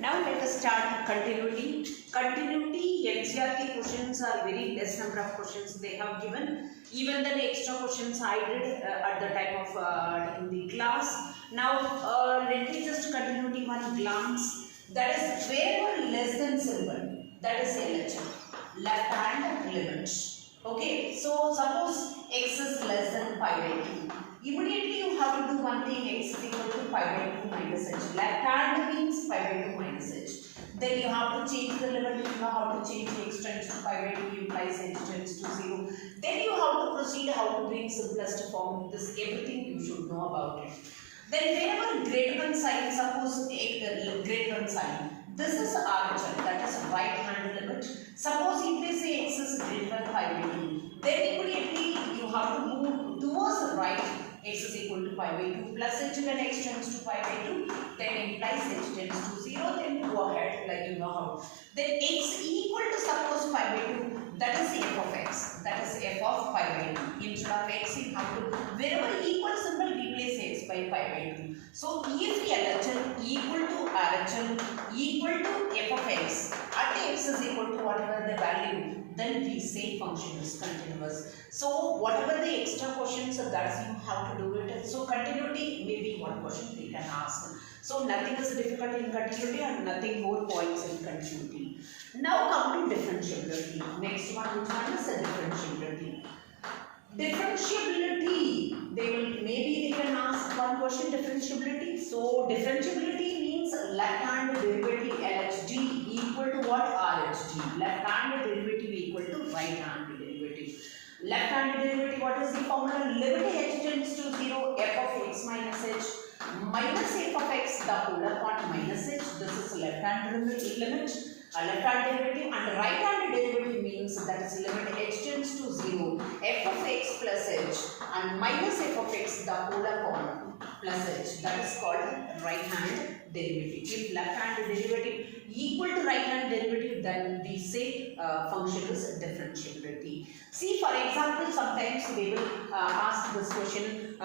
Now let us start continuity. Continuity NCRT questions are very less number of questions they have given. Even the extra questions I did at the time of in the class. Now let me just continuity one glance. That is wherever less than symbol. That is LHM. Left hand limit. Okay. So suppose x is less than pi by 2. Immediately you have to do one thing, x is equal to pi by 2 minus h. Left hand means pi by 2 minus h. Then you have to change the limit, you know how to change x tends to pi by 2 implies h tends to 0. Then you have to proceed how to bring simplest form. This everything you should know about it. Then whenever greater than sign, suppose greater than sign, this is RHL, that is right hand limit. Suppose if they say x is greater than pi by 2, then immediately you have to move towards the right. X is equal to pi by 2 plus h, when x tends to pi by 2, then implies h tends to 0, then go ahead like you know how. Then x equal to suppose pi by 2, that is f of x, that is f of pi by 2. Instead of x you have to, wherever equal symbol replace x by pi by 2. So if LHL equal to RHL equal to f of x at x is equal to whatever the value, then we say function is continuous. So whatever the extra questions that's you have to do it. So continuity may be one question we can ask. So nothing is difficult in continuity and nothing more points in continuity. Now come to differentiability. Next one, which one is a differentiability. Differentiability, maybe they can ask one question, differentiability. So differentiability means left hand derivative LHD equal to what? RHD. Left hand derivative equal to right hand derivative. Left hand derivative, what is the formula? Limit h tends to 0, f of x minus h minus f of x the whole upon minus h. This is left hand limit. Left hand derivative, and right hand derivative means that is limit h tends to 0, f of x plus h and minus f of x the whole upon plus h. That is called right hand derivative. If left hand derivative equal to right hand derivative, then we say function is differentiability. See, for example, sometimes they will ask this question,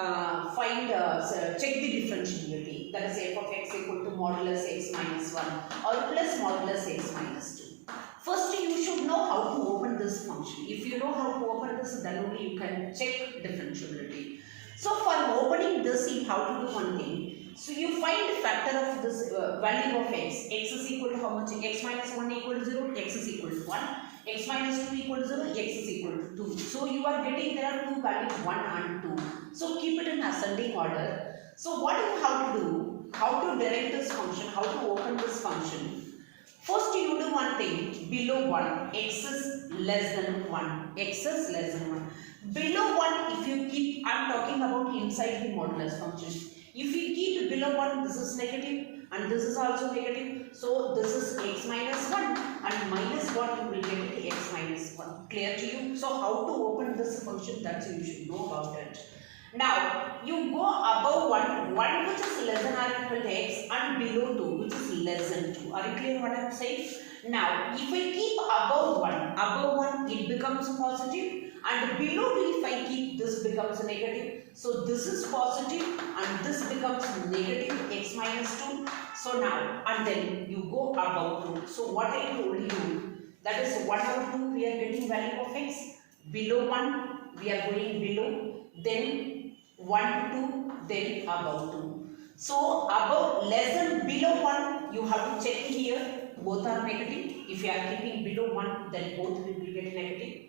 check the differentiability. That is f of x equal to modulus x minus 1 or plus modulus x minus 2. First, you should know how to open this function. If you know how to open this, then only you can check differentiability. So, for opening this, you have to do one thing. So, you find the factor of this value of x. X is equal to how much? X minus 1 equal to 0, x is equal to 1. X minus 2 equal to 0, x is equal to 2. So, you are getting there are two values 1 and 2. So, keep it in ascending order. So, what you have to do? How to derive this function? How to open this function? First, you do one thing. Below 1, x is less than 1. X is less than 1. Below 1, if you keep, I am talking about inside the modulus function. If you keep below 1, this is negative and this is also negative. So, this is x minus 1 and minus 1 you will get x minus 1. Clear to you? So, how to open this function, that you should know about it. Now, you go above 1 which is less than or equal to x, and below 2 which is less than 2. Are you clear what I am saying? Now, if I keep above 1 it becomes positive, and below 2 if I keep this becomes negative. So, this is positive and this becomes negative x minus 2. So, now and then you go above 2. So, what I told you, that is 1 over 2 we are getting value of x. Below 1 we are going below, then 1 to 2, then above 2. So, above less than below 1 you have to check here, both are negative. If you are keeping below 1, then both will be get negative.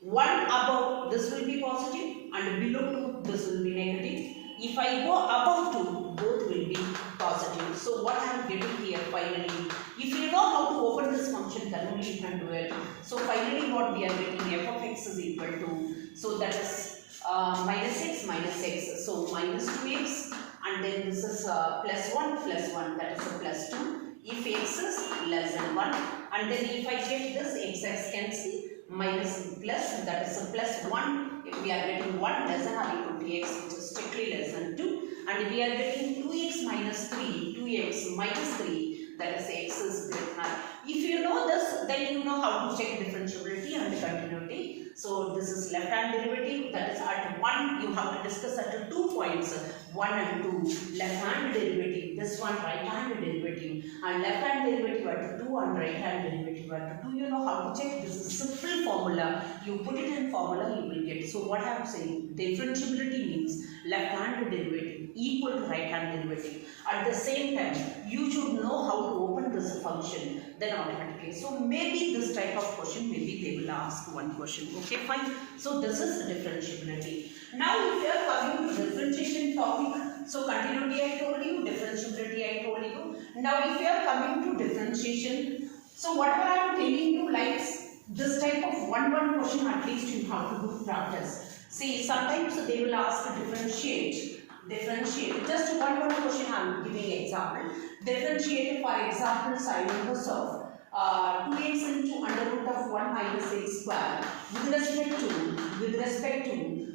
1 above, this will be positive, and below 2 this will be negative. If I go above 2, both will be positive. So, what I am getting here finally, if you know how to open this function, then only you can do it. So, finally what we are getting, f of x is equal to, so that is minus x, so minus 2x, and then this is plus 1, that is a plus 2 if x is less than 1, and then if I get this x cancel, minus plus, that is a plus 1, if we are getting 1 less than or equal to x, which is strictly less than 2, and we are getting 2x minus 3, 2x minus 3, that is x is greater than. If you know this, then you know how to check differentiability and continuity. So, this is left hand derivative, that is at 1 you have to discuss at 2 points, 1 and 2, left hand derivative, this one right hand derivative, and left hand equal to 2 and right hand derivative equal to 2. You know how to check? This is simple formula. You put it in formula, you will get. So what I am saying, differentiability means left hand derivative equal to right hand derivative. At the same time, you should know how to open this function, then automatically. So maybe this type of question, maybe they will ask one question. Okay, fine. So this is differentiability. Now if you are coming to differentiation topic, so continuity I told you, differentiability I told you. Now if you are coming to differentiation, so whatever I am telling you, like this type of one question at least you have to do practice. See, sometimes they will ask to differentiate. Just one question I am giving example. Differentiate, for example, sine inverse of 2x into under root of 1 minus x square with respect to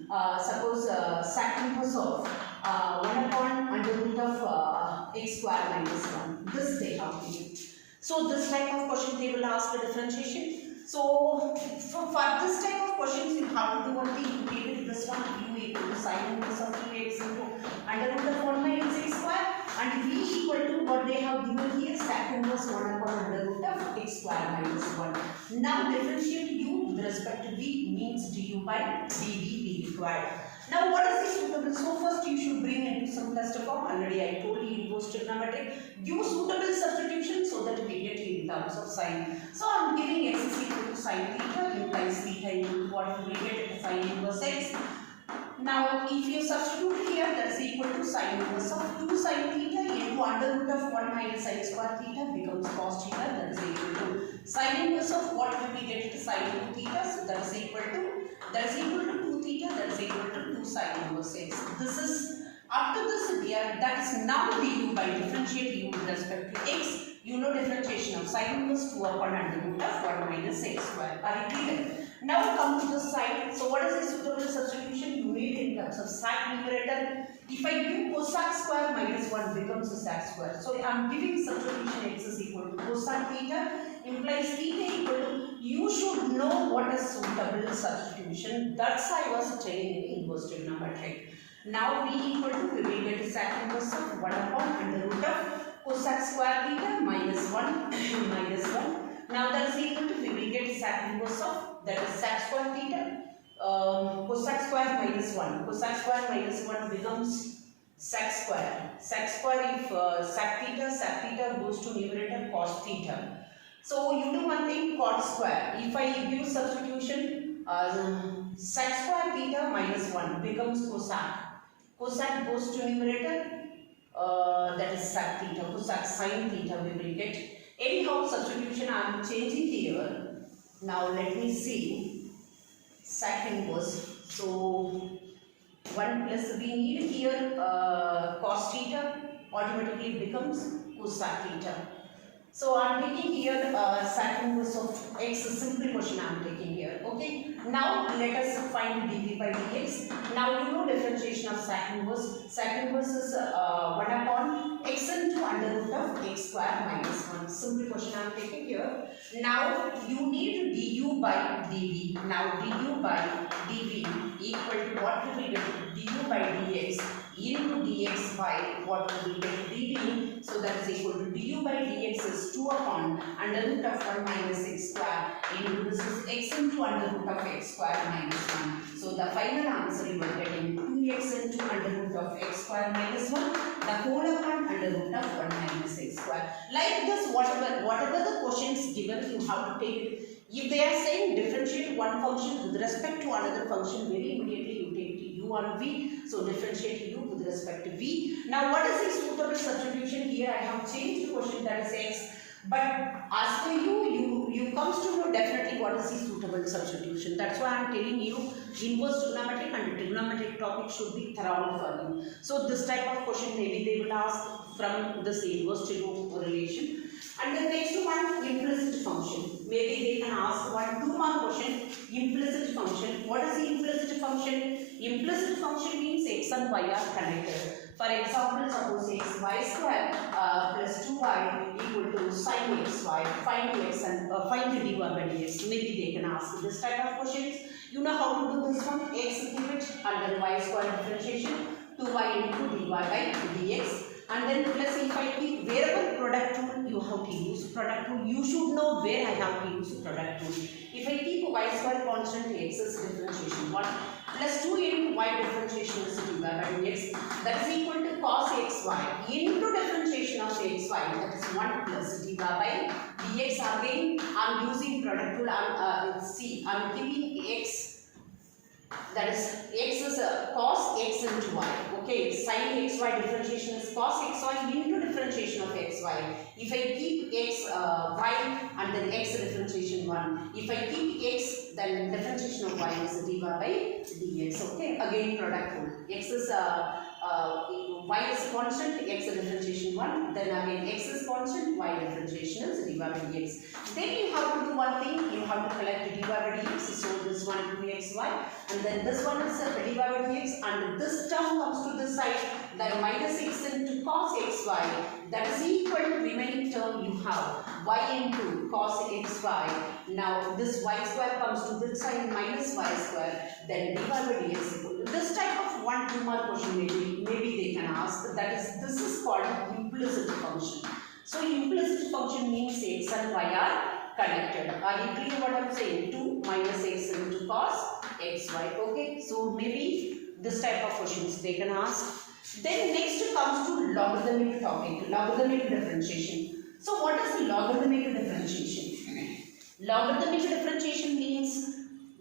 suppose sec inverse of 1 upon under root of x square minus 1. This they have given. So this type of question they will ask the differentiation. So for this type of questions you have to do one thing. You take it this one, u equal to sine inverse of 2x into under root of 1 minus x square, and v equal to what they have given here, sec inverse 1 upon under root of x square minus 1. Now differentiate u with respect to v means du by dv be required. Now what is the suitable? So first you should bring into some test form. Already I told you in post trigonometric, give suitable substitution so that we get in terms of sine. So I am giving x is equal to sine theta implies theta into what we get sine inverse x. Now if you substitute here, that's equal to sine inverse of 2 sine theta into under root of 1 minus sine square theta becomes cos theta, that's equal to sine inverse of what will we get sine 2 theta, so that's equal to 2 theta, that's equal to 2 sine inverse x. This is up to this here, that is now du by differentiate u with respect to x. You know differentiation of sine inverse 2 upon under root of 1 minus x square. Are you clear? Now come to this side. So what is the suitable substitution you need in terms of sec numerator? If I give cosec square minus 1 becomes a sec square. So I am giving substitution x is equal to cosec theta implies theta equal to, you should know what is suitable substitution. That's I was telling in inverse trigonometric. Now v equal to, we will get sec inverse of 1 upon under root of cosec square theta minus 1 minus 1. Now that is equal to, we will get sec inverse of, that is sec square theta, cosec square minus 1. Cosec square minus 1 becomes sec square. Sec square if sec theta goes to numerator cos theta. So you do one thing, cot square. If I give substitution, sec square theta minus 1 becomes cosec. Cosec goes to numerator, that is sec theta. Cosec sin theta we will get. Anyhow, substitution I am changing here. Now let me see sec inverse. So 1 plus we need here cos theta automatically becomes cosec theta. So I am taking here sec inverse of x, simple question I am taking here. Okay. Now let us find dv by dx. Now you know differentiation of sec inverse. Sec inverse is 1 upon x into under root of x square minus 1. Simple question I am taking here. Now you need du by dv. Now du by dv equal to what we will get? Du by dx into dx by what we will get dv. So that is equal to du by dx is 2 upon under root of 1 minus x square into this is x into under root of x square minus 1. So the final answer you are getting 2x into under root of x square minus 1, the whole upon under root of 1 minus x square. Like this, whatever the questions given, you have to take it. If they are saying differentiate one function with respect to another function, very immediately you take u and v. So differentiate u with respect to v. Now what is the suitable substitution? Here I have changed the question, that is x. But as for you comes to know definitely what is the suitable substitution. That's why I am telling you inverse trigonometric and trigonometric topic should be thorough for you. So this type of question maybe they will ask from this inverse trigo relation. And the next one, implicit function. Maybe they can ask 2 mark question, implicit function. What is the implicit function? Implicit function means x and y are connected. For example, suppose x y square plus 2y equal to sin xy. Find x and find dy by dx. Maybe they can ask this type of questions. You know how to do this one. X give it under y square differentiation. 2y into dy by dx. And then plus if I keep variable product tool, you have to use product rule. You should know where I have to use the product rule. If I keep y square constant, x is differentiation 1 plus 2 into y differentiation is dy by dx, that is equal to cos xy into differentiation of xy, that is 1 plus dy by dx. Again I am using product rule. I am giving x, that is x is cos x into y. Okay, sin xy differentiation is cos xy into differentiation of xy. If I keep x y and then x differentiation 1. If I keep x, then differentiation of y is dy by dx. Okay, again product rule. X is y is constant, x differentiation 1. Then again x is constant, y differentiation is dy by dx. Then you have to do one thing. You have to collect dy by dx. So this one 2xy, and then this one is dy by dx, and this term comes to this side. Then minus x into cos xy, that is equal to remaining term you have y into cos xy. Now this y square comes to this side minus y square, then dy by dx equal to this type of 1-2 mark question maybe they can ask. That is, this is called implicit function. So implicit function means x and y are connected. Are you clear what I am saying? 2 minus x into cos xy. Okay, so maybe this type of questions they can ask. Then next comes to logarithmic topic, logarithmic differentiation. So what is logarithmic differentiation? Logarithmic differentiation means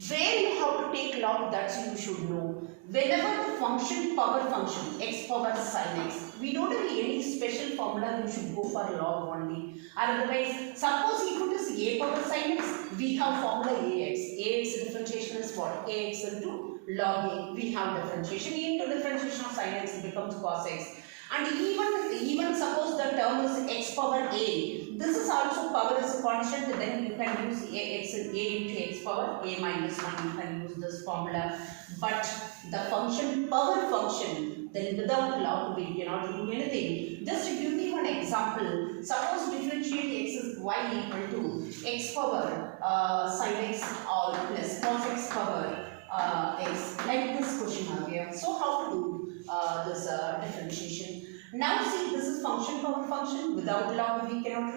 where you have to take log, that you should know. Whenever the function, power function, x power sin x, we don't have any special formula, you should go for log only. Otherwise, suppose equal to a power sin x, we have formula ax. Ax differentiation is what? Ax into log a. We have differentiation. Into differentiation of sin x becomes cos x. And even suppose the term is x power a, this is also power is constant, then you can use a into x power a minus 1, you can use this formula. But the function, power function, then without log we cannot do anything. Just to give me one example, suppose differentiate x is y equal to x power sin x or plus cos x power x, like this question here. So how to do this differentiation? Now see, this is function power function, without log we cannot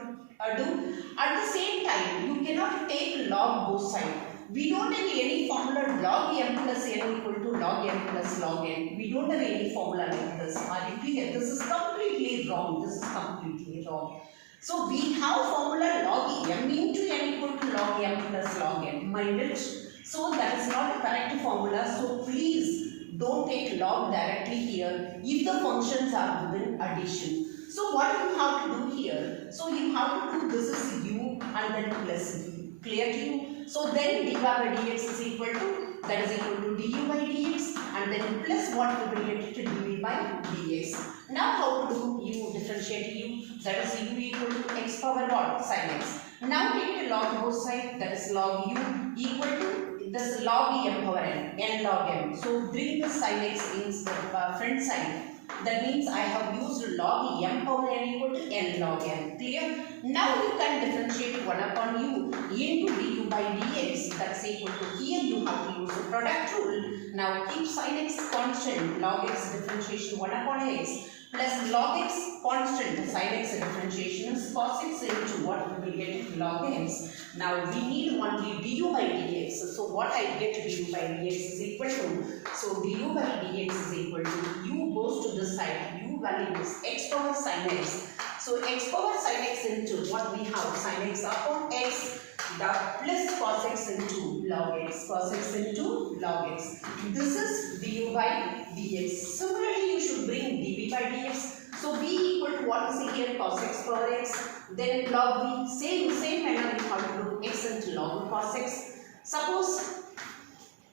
do. At the same time, you cannot take log both sides. We don't have any formula log m plus n equal to log m plus log n. We don't have any formula like this. Are you clear? This is completely wrong. This is completely wrong. So we have formula log m into n equal to log m plus log n. Mind it. So that is not a correct formula. So please don't take log directly here if the functions are within addition. So what you have to do here? So you have to do, this is u and then plus v. Clear to you? So then dy by dx is equal to, that is equal to du by dx, and then plus what we will get to dv by dx. Now how to do u, differentiate u, that is u equal to x power what? Sin x. Now take a log both sides, that is log u equal to this log m power n log m. So bring the sin x in the front side. That means I have used log m power n equal to n log m. Clear? Now you can differentiate 1 upon u into du by dx. That's equal to, here you have to use the product rule. Now keep sin x constant, log x differentiation 1 upon x plus log x constant, sin x differentiation is cos x into what we will get log x. Now we need only du by dx. So what I get du by dx is equal to, so du by dx is equal to, u goes to this side, u value is x power sin x. So x power sin x into what we have, sin x upon x, the plus cos x into log x, cos x into log x. This is du by dx. Similarly, you should bring dv by dx. So b equal to what is here, cos x power x, then log b, same manner you have to do x into log cos x. Suppose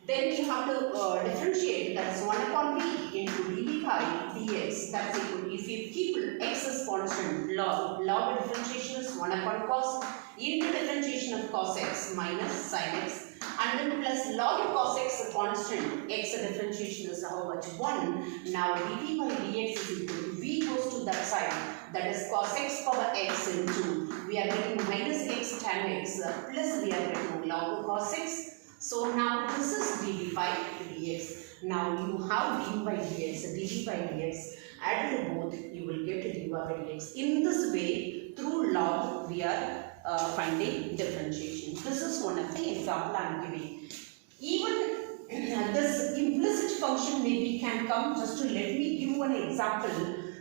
then you have to differentiate, that is 1 upon b into dv by dx. That's equal to, if you keep x as constant, log differentiation is 1 upon cos into differentiation of cos x minus sin x, and then plus log cos x constant, x differentiation is how much? 1. Now dv by dx is equal to, v goes to that side, that is cos x power x into, we are getting minus x tan x plus we are getting log cos x. So now this is dv by dx. Now you have du by dx, dv by dx, added both, you will get dy by dx. In this way, through log we are finding differentiation. This is one of the example I am giving. Even this implicit function maybe can come. Just to let me give one example.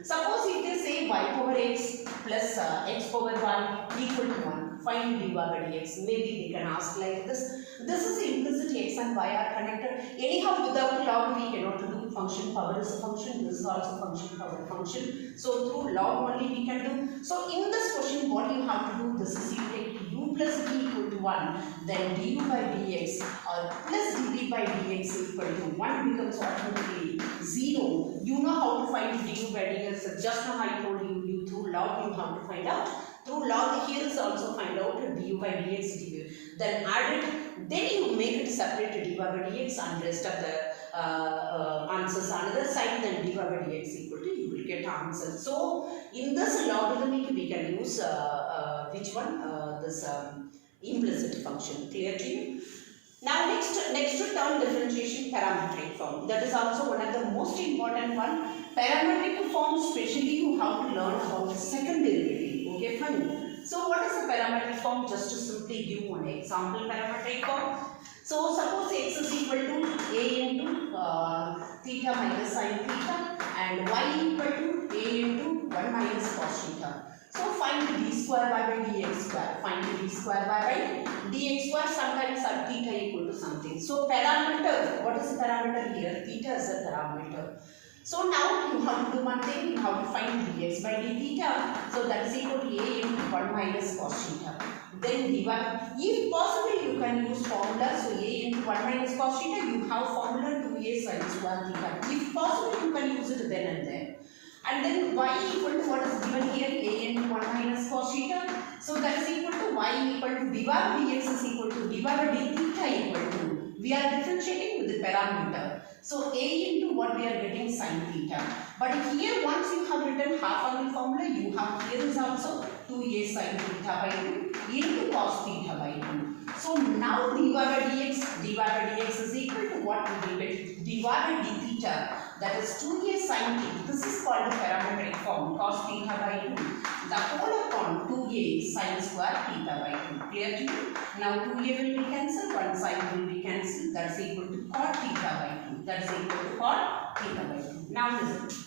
Suppose if they say y power x plus x power y equal to 1, find dy by dx. Maybe they can ask like this. This is implicit x and y are connected. Anyhow, without log we cannot do. Function power is a function. This is also function power function. So through log only we can do. So in this question, what you have to do? This is you take u plus v equal to 1, then du by dx or plus dv by dx equal to 1 becomes automatically 0. You know how to find du by dx. Just now I told you through log you have to find out. Through log here is also find out du by dx dv. Then add it. Then you make it separate dy by dx and rest of the answers another side. Then dy by dx equal to you will get answer. So in this logarithmic we can use which one? This implicit function. Clear to you? Now next term differentiation, parametric form. That is also one of the most important one. Parametric form, especially you have to learn about the second derivative. Okay, fine. So what is the parametric form? Just to simply give one example parametric form. So suppose x is equal to a into theta minus sin theta and y equal to a into 1 minus cos theta. So find d square by dx square. Find d square by dx square. Sometimes theta equal to something. So parameter, what is the parameter here? Theta is a parameter. So now you have to do one thing. You have to find dx by d theta. So that is equal to a into 1 minus cos theta. Then dy. If possible, you can use formula. So a into 1 minus cos theta. You have formula 2a sin square theta. If possible, you can use it then and there. And then y equal to what is given here? A into 1 minus cos theta. So that is equal to y equal to dy by dx is equal to dy by d theta equal to. We are differentiating with the parameter. So a into what we are getting sin theta. But here once you have written half angle formula, you have here is also 2a sin theta by 2 into cos theta by 2. So now dy by dx is equal to what we will get? Dy by d theta, that is 2a sin theta. This is called the parametric form, cos theta by 2. The whole upon 2a sin square theta by 2. Clear to you? Now 2a will be cancelled, one side will be cancelled. That is equal to cot theta by 2. That is equal to cot theta by 2. Now listen.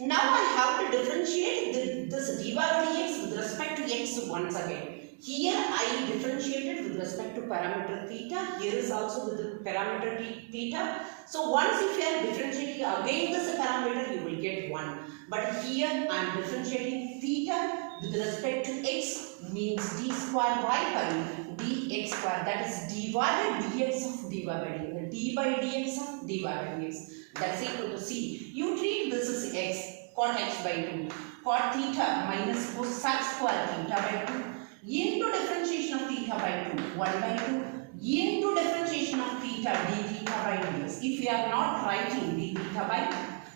Now I have to differentiate this dy by dx with respect to x once again. Here I differentiated with respect to parameter theta. Here is also with the parameter theta. So once if you are differentiating again this parameter, you will get 1. But here I am differentiating theta with respect to x, means d square y by dx square. That is dy by dx of dy by dx. d by dx of dy by dx. That is equal to c. You treat this as x, cot x by 2. Cot theta minus cosec square theta by 2. Into differentiation of theta by 2, 1 by 2, into differentiation of theta d theta by dx. If you are not writing d theta by,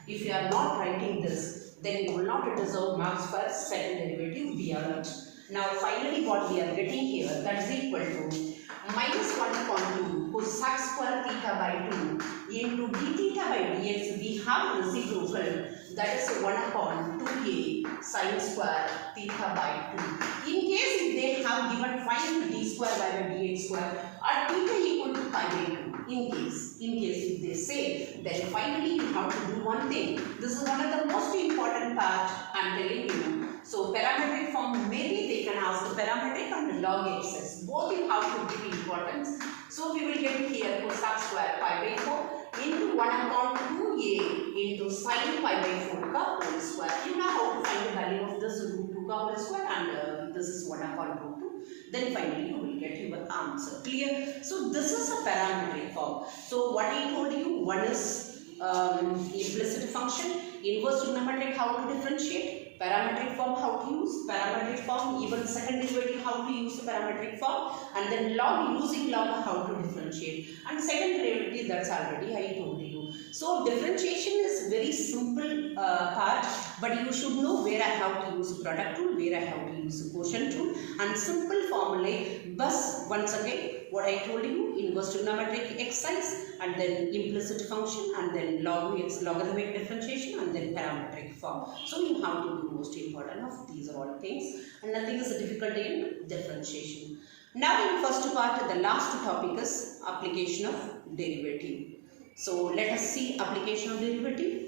if you are not writing this, then you will not deserve marks for second derivative. Be alert. Now finally what we are getting here, that is equal to minus 1 upon 2 cosec square theta by 2 into d theta by dx. We have reciprocal, that is 1 upon 2a sin square theta by 2. In case if they have given find d square by dx square or theta equal to pi by 2, in case if they say, then finally you have to do one thing. This is one of the most important part I am telling you. So parametric form, maybe they can ask the parametric and the log x's. Both you have to give importance. So we will get here cosec square pi by 4 into 1 upon 2a into sin pi by 4 ka whole square. You know how to find the value of this root 2 ka whole square, and this is 1 upon root 2. Then finally you will get your answer. Clear? So this is a parametric form. So what I told you, one is implicit function, inverse trigonometric how to differentiate, parametric form how to use, parametric form even second derivative how to use the parametric form, and then log, using log how to differentiate, and second derivative that's already I told you. So differentiation is very simple part, but you should know where I have to use product rule, where I have to use quotient rule, And simple formulae, bus once again what I told you, inverse trigonometric exercise, and then implicit function, and then logarithmic differentiation, and then parametric form. So you have to do most important of these are all things, and nothing is difficult in differentiation. Now in first part, the last topic is application of derivative. So let us see application of derivative.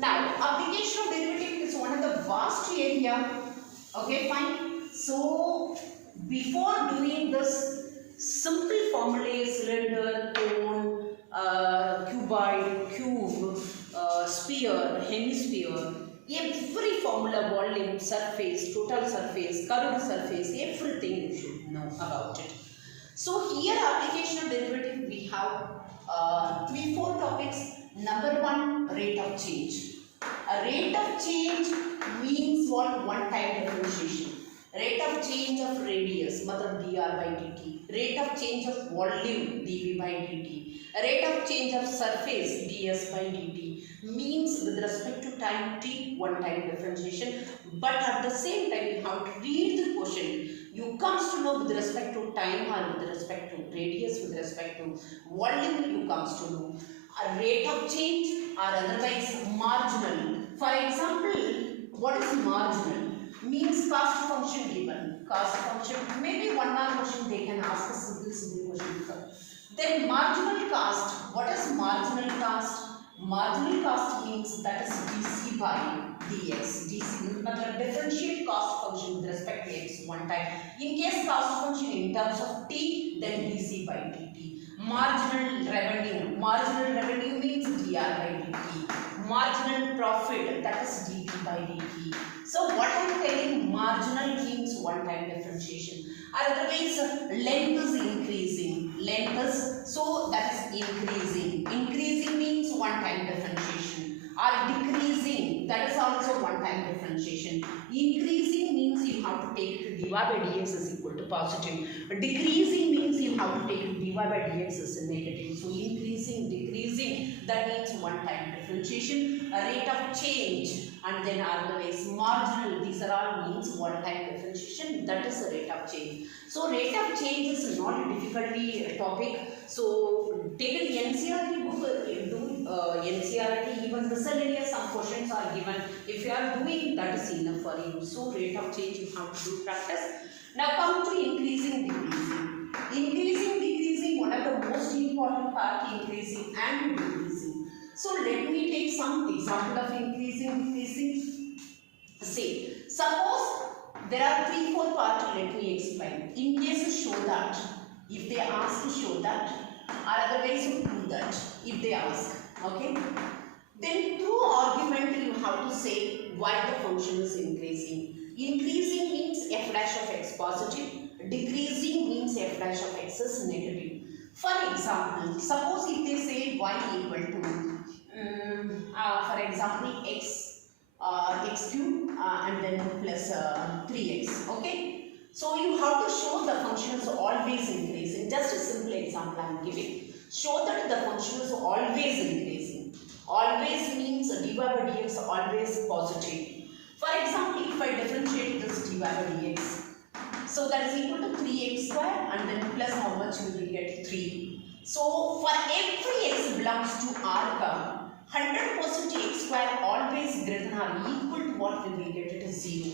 Now, application of derivative is one of the vast area. Okay, fine. So, before doing this, simple formulae, cylinder, cone, cuboid, cube, sphere, hemisphere, every formula, volume, surface, total surface, curved surface, everything you should know about it. So, here application of derivative, we have 3-4 topics. Number 1, rate of change. A rate of change means what? One-time differentiation. Rate of change of radius, matlab dr by dt. Rate of change of volume, dv by dt. Rate of change of surface, ds by dt. Means with respect to time t, one-time differentiation. But at the same time, you have to read the question. You comes to know with respect to time or with respect to radius, with respect to volume, you comes to know a rate of change or otherwise marginal. For example, what is marginal? Means cost function given. Cost function, maybe one more question they can ask a simple question. Then marginal cost. What is marginal cost? Marginal cost means that is dc by dx. dc means differentiate cost function with respect to x one time. In case cost function in terms of t, then dc by dt. Marginal revenue means dr by dt. Marginal profit, that is dt by dt. So what I am telling, marginal means one time differentiation. Otherwise, length is increasing. Length is, so that is increasing. Increasing means one time differentiation. Or decreasing, that is also one time differentiation. Increasing means you have to take it to dy by dx is equal to positive. Decreasing means you have to take it to dy by dx is negative. So increasing, decreasing, that means one time differentiation. A rate of change, and then otherwise marginal, these are all means one time differentiation, that is the rate of change. So rate of change is not a difficulty topic. So take an NCERT book, do NCERT, even miscellaneous, some questions are given. If you are doing, that is enough for you. So rate of change you have to do practice. Now come to increasing, decreasing. Increasing, decreasing, one of the most important part, increasing and decreasing. So let me take some example of increasing, decreasing. See, suppose there are 3-4 parts, let me explain. In case show that, if they ask to show that, or otherwise to prove that, if they ask, okay. Then through argument you have to say why the function is increasing. Increasing means f dash of x positive, decreasing means f dash of x is negative. For example, suppose if they say y equal to for example x cube and then plus 3x, okay. So you have to show the function is always increasing. Just a simple example I am giving. Show that the function is always increasing. Always means dy by dx always positive. For example, if I differentiate this dy by dx, so that is equal to 3x square and then plus how much we will get 3. So for every x belongs to R term, 100% x square always greater than or equal to what we will get, it is 0.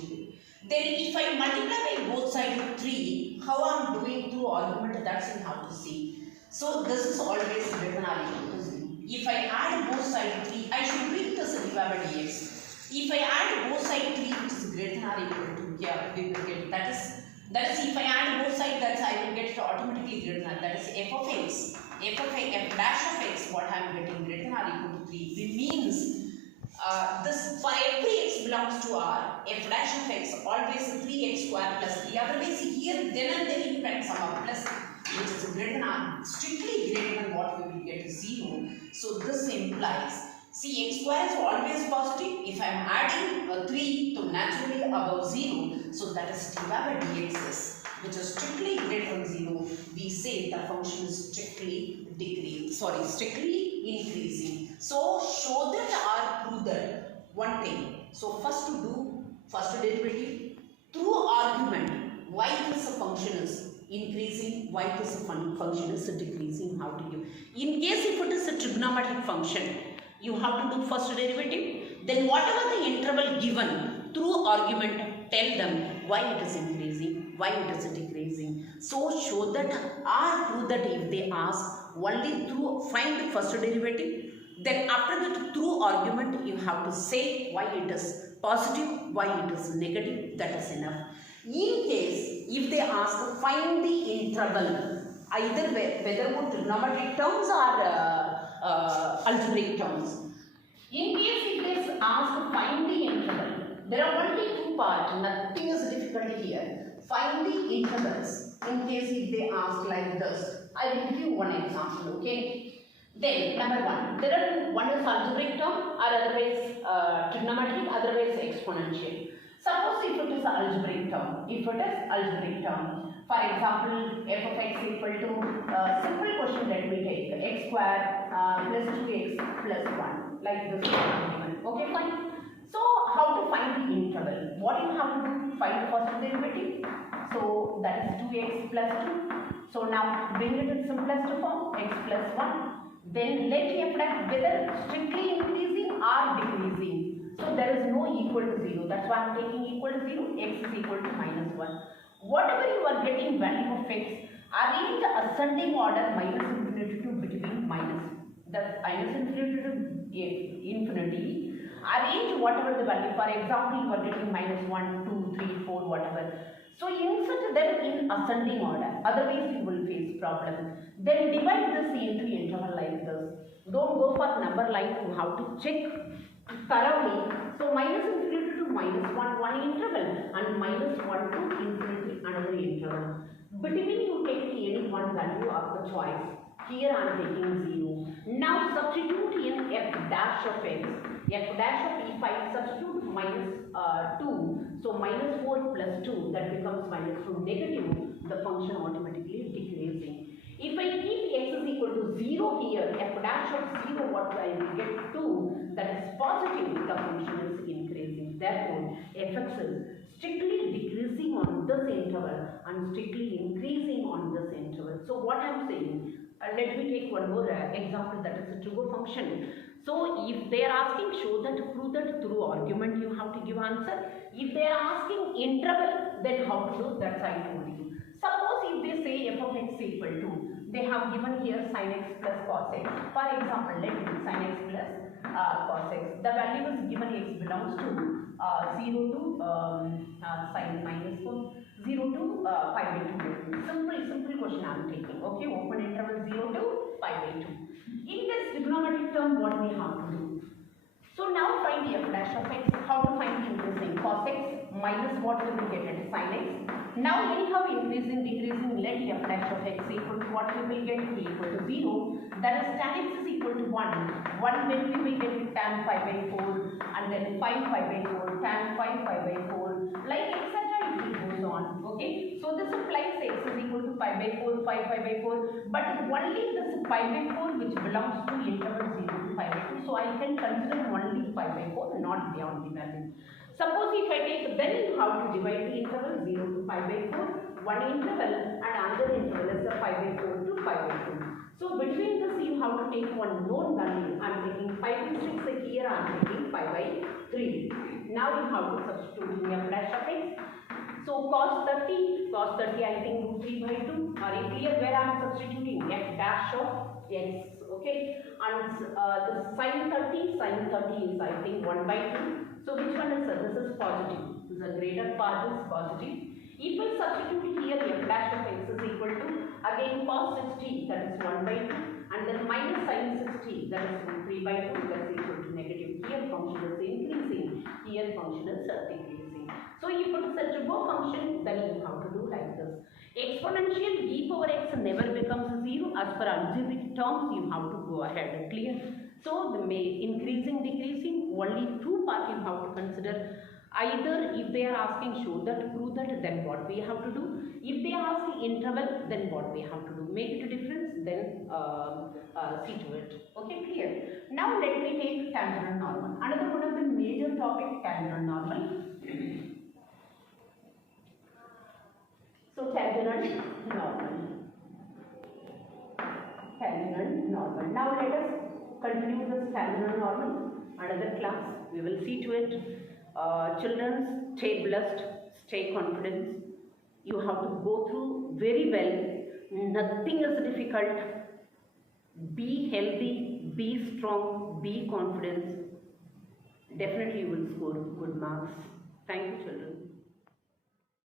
Then if I multiply by both sides with 3, how I am doing through argument, that's you have to see. So this is always greater than or equal to 0. If I add both sides 3, I should bring this dy by dx. If I add both sides 3, which is greater than or equal to, yeah, we will get, that is if I add both sides, that's I will get it automatically greater than, that is f of x. F dash of x, what I am getting greater than or equal to 3. It means this for every x belongs to R, f dash of x always 3x square plus 3. Otherwise here then and then you can sum up plus, which is greater than or strictly greater than what we will get is 0. So this implies, see, x square is always positive. If I am adding 3 to naturally above 0, so that is dy by dx is, which is strictly greater than 0. We say the function is strictly increasing. So show that or prove that one thing. So first to do first derivative through argument. Why this function is increasing, why this function is decreasing, how to give. In case if it is a trigonometric function, you have to do first derivative. Then whatever the interval given through argument, tell them why it is increasing, why it is decreasing. So show that or prove that if they ask only through find the first derivative. Then after that through argument you have to say why it is positive, why it is negative, that is enough. In case if they ask find the interval, either whether with trigonometric terms or algebraic terms. In case if they ask find the interval, there are only two parts, nothing is difficult here. Find the intervals. In case if they ask like this, I will give you one example, okay? Then number one, there are two, one is algebraic term or otherwise trigonometric, otherwise exponential. Suppose if it is algebraic term, for example, f of x equal to simple question let me take x square plus 2x plus 1, like this given. Okay, fine. So how to find the interval? What you have to do? Find the first derivative. So that is 2x plus 2. So now bring it in simplest form, x plus 1. Then let f dash whether strictly increasing or decreasing. So there is no equal to 0. That's why I am taking equal to 0. X is equal to minus 1. Whatever you are getting value of x, arrange the ascending order minus infinity to between minus. The minus infinity to infinity. Arrange whatever the value. For example, you are getting minus 1, 2, 3, 4, whatever. So insert them in ascending order. Otherwise you will face problem. Then divide this into interval like this. Don't go for number line. You have to check thoroughly. So minus infinity to minus 1, one interval, and minus 1 to infinity, another interval. Between you take any one value of the choice. Here I am taking 0. Now substitute in f dash of x. F dash of if I substitute minus 2. So minus 4 plus 2, that becomes minus 2 negative. The function automatically decreasing. If I keep x is equal to 0 here, f dash of 0, what I will get 2, that is positive, the function is increasing. Therefore, fx is strictly decreasing on this interval and strictly increasing on this interval. So what I am saying, let me take one more example, that is a trigo function. So if they are asking, show that, prove that through argument you have to give answer. If they are asking interval, then how to do, that's I told you. Suppose if they say f of x equal to, they have given here sin x plus cos x. For example, let me sin x plus cos x. The value is given x belongs to 0 to sin minus 4, 0 to pi by 2. Simple question I am taking. Okay, open interval 0 to pi by 2. In this trigonometric term, what we have to do? So now find the f dash of x. How to find increasing? Cos x minus what will we get at sin x. Now anyhow increasing, decreasing, let f dash of x equal to what we will get equal to 0. That is tan x is equal to 1. 1 when we will get tan pi by 4, and then 5 pi by 4, tan 5 pi by 4, like etc. it goes on. Okay. So this implies x is equal to pi by 4, 5 pi by 4. But only this pi by 4 which belongs to interval 0 to pi by 2. So I can consider only pi by 4, not beyond the value. Suppose if I take, then you have to divide the interval 0 to pi by 4, one interval, and another interval is the pi by 4 to pi by 2. So between this you have to take one known value. I am taking pi by 6, here I am taking pi by 3. Now you have to substitute in f dash of x. So cos 30 I think root 3 by 2. Are you clear where I am substituting? F dash of x. Okay, and the sin 30 is I think 1 by 2. So which one is this is positive. The greater part is positive. If I substitute here f dash of x is equal to again cos 60, that is 1 by 2, and then minus sin 60, that is 3 by 2, that is equal to negative. Here function is increasing, here function is decreasing. So if it is a trigo function, then you have to do like this. Exponential e power x never becomes 0. As per algebraic terms, you have to go ahead. Clear? So the increasing, decreasing, only two parts you have to consider. Either if they are asking show that, prove that, then what we have to do. If they are asking interval, then what we have to do. Make it a difference, then see to it. Okay, clear. Now let me take tangent normal. Another one major topic, tangent normal. So tangent normal. Tangent normal. Now let us continue this tangent normal. Another class. We will see to it. Children, stay blessed, stay confident. You have to go through very well. Nothing is difficult. Be healthy, be strong, be confident. Definitely you will score good marks. Thank you, children.